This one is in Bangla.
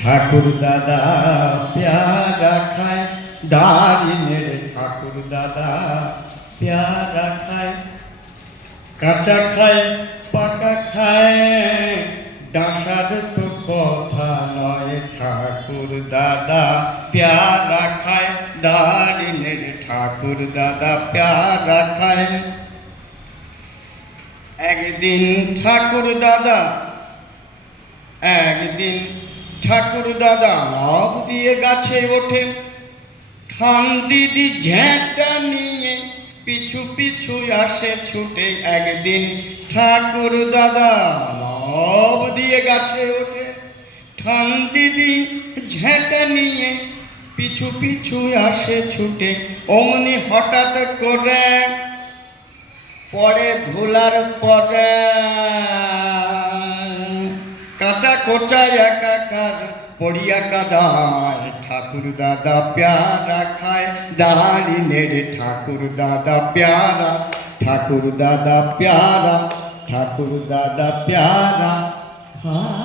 ঠাকুর দাদা প্যারা খায়, দারিনের ঠাকুর দাদা প্যারা খায়। কাঁচা খায়, পাকা খায়, ডাসার তো কথা নয়, ঠাকুর দাদা প্যারা খায়, দারিনের ঠাকুর দাদা প্যারা খায়। একদিন ঠাকুর দাদা, একদিন ঠাকুর দাদা লাভ দিয়ে গাছে ওঠে। খান দিদি ঝ্যাঁটা নিয়ে পিছু পিছু আসে ছুটে। একদিন ঠাকুর দাদা লাভ দিয়ে গাছে ওঠে। ঠান দিদি ঝ্যাঁটা নিয়ে পিছু পিছু আসে ছুটে। অমনি হঠাৎ করে পরে ধুলার পরে কাঁচা কোচা একাকার পড়িয়া কাদায়। ঠাকুর দাদা প্যারা খায় দাঁড়ি নেড়ে ঠাকুর দাদা প্যারা। ঠাকুর দাদা প্যারা, ঠাকুর দাদা প্যারা। খায়